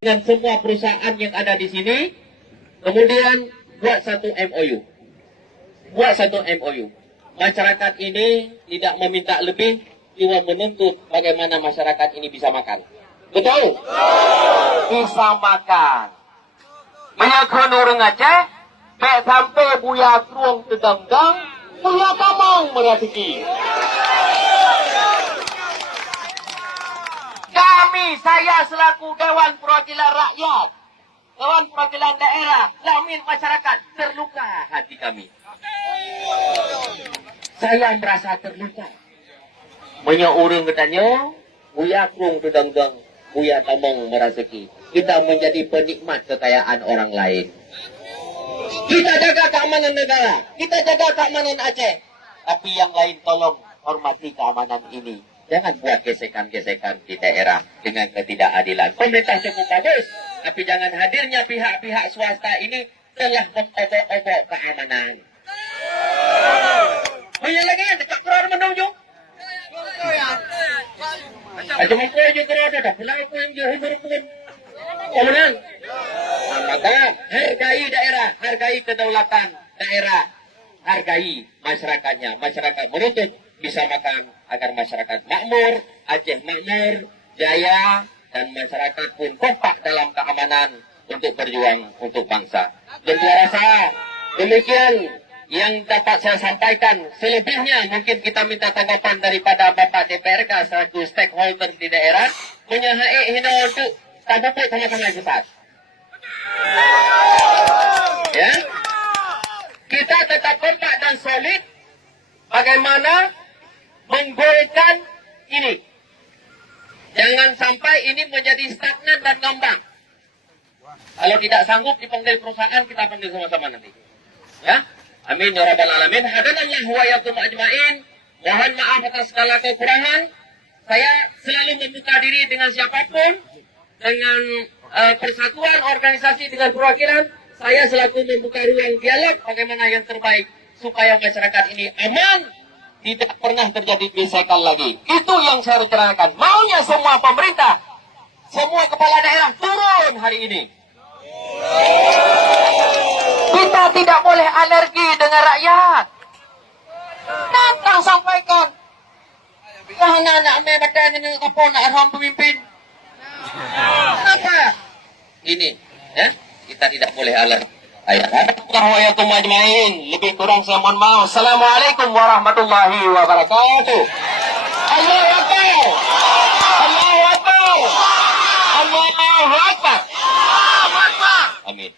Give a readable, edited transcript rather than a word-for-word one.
dengan semua perusahaan yang ada di sini, kemudian buat satu MOU. Masyarakat ini tidak meminta lebih, cuma menuntut bagaimana masyarakat ini bisa makan. Betul? Bisa makan. Menyakun orang Aceh, baik sampai buya kruang tedanggang, buya kamang merasiki. Saya selaku Dewan Perwakilan Rakyat, Dewan Perwakilan Daerah, Lamin Masyarakat, terluka hati kami. Saya merasa terluka. Menyeurung katanya, buya krung tedanggang, buya tamang merasiki. Kita menjadi penikmat kekayaan orang lain. Kita jaga keamanan negara, kita jaga keamanan Aceh. Tapi yang lain tolong hormati keamanan ini. Jangan buat gesekan-gesekan di daerah dengan ketidakadilan. Pemerintah cukup bagus, tapi jangan hadirnya pihak-pihak swasta ini telah mengobok-obok keamanan. Banyak lagi yang dekat keluar menunjuk. Cuma kau je keluar dah, pulang aku yang je hibur pun. Kemudian, maka hargai daerah, hargai kedaulatan daerah, hargai masyarakatnya. Masyarakat menuntut bisa makan agar masyarakat makmur, Aceh makmur, jaya, dan masyarakat pun kompak dalam keamanan untuk berjuang untuk bangsa. Dan saya rasa demikian yang dapat saya sampaikan. Selebihnya mungkin kita minta tanggapan daripada Bapak DPRK selaku stakeholder di daerah, menyahai hina untuk tanggapan sama-sama cepat. Ya, kita tetap kompak dan solid. Bagaimana menggolkan ini? Jangan sampai ini menjadi stagnan dan ngambang. Kalau tidak sanggup dipanggil perusahaan, kita panggil sama-sama nanti. Ya, amin ya rabbal alamin. Hadanallahu wa iyyakum ajmain. Mohon maaf atas segala kekurangan. Saya selalu membuka diri dengan siapapun, dengan persatuan organisasi, dengan perwakilan. Saya selalu membuka ruang dialog bagaimana yang terbaik supaya masyarakat ini aman. Tidak pernah terjadi gesekan lagi. Itu yang saya rencanakan. Maunya semua pemerintah, semua kepala daerah turun hari ini. Kita tidak boleh alergi dengan rakyat. Datang sampaikan. Anak-anak badan dengan apa nak arham pemimpin. Kenapa? Ini, ya, kita tidak boleh alergi. Lebih kurang saya mohon maaf. Assalamualaikum warahmatullahi wabarakatuh. Allahu Akbar. Allahu Akbar. Allahu Akbar. Amin.